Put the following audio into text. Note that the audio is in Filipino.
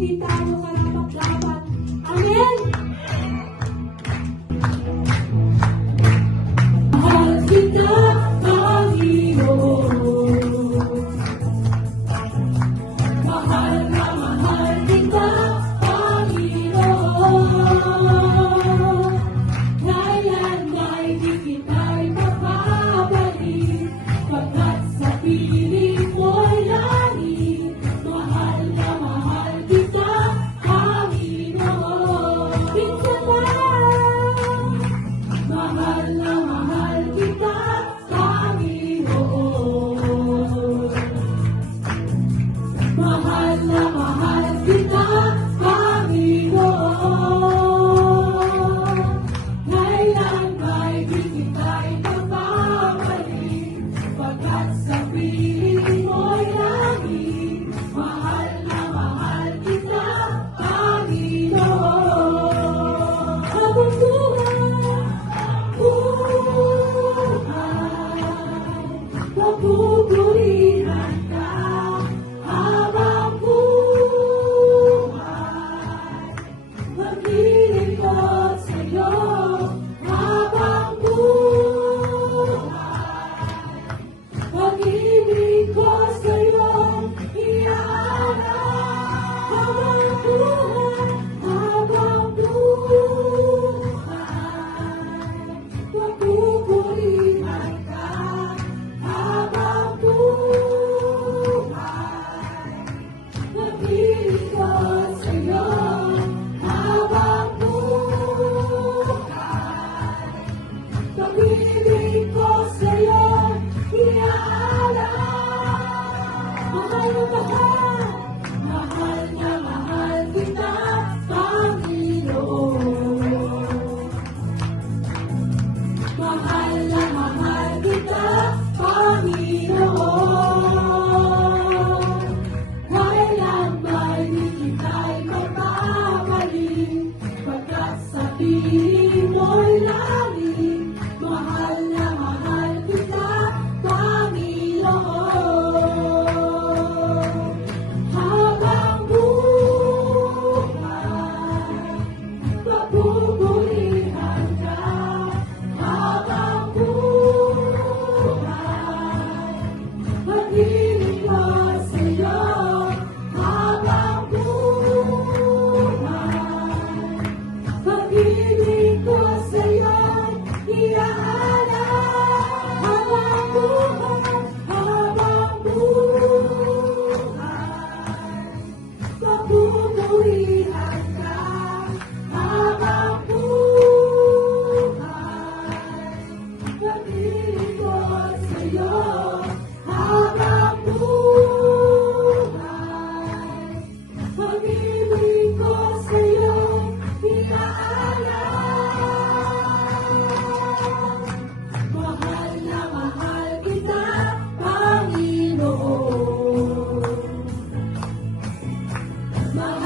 di tayo karapat-dapat. Amen! Mahal kita, Panginoon. Mahal na mahal kita, Panginoon. Kailan ay di kita'y mapapalik, pagkat sa piling mo'y langit. Mahal na mahal kita, Panginoon. Minsan ba? Mahal na mahal kita, Panginoon. Mahal na mahal kita, Panginoon. Kailan ba'y di kita'y mapapalik, pagkat sa piling mo'y langit. Mahal na mahal kita, Panginoon. Habang buhay, mapupurihan ka. Habang buhay, pag-ibig ko sa'yo. Habang buhay, pag-ibig ko sa'yo iaalay. Habang buhay, mapupurihan ka. Habang buhay, pag-ibig ko sa'yo. Habang buhay, pag-ibig ko sa'yo iaalay. Mahal na mahal, mahal na mahal kita, Panginoon. Mahal na mahal kita, Panginoon. Kailan ba'y di kita'y mapapalik, pagkat sa piling mo'y langit. Mahal na mahal kita, Panginoon. Habang buhay, mapupurihan ka. Habang buhay, pag-ibig ko sa'yo. Habang buhay, pag-ibig ko sa'yo iaalay. Habang buhay, mapupurihan ka. Habang buhay, pag-ibig ko sa'yo. Habang buhay, pag-ibig ko sa'yo iaalay. Mahal na mahal kita, Panginoon. Mahal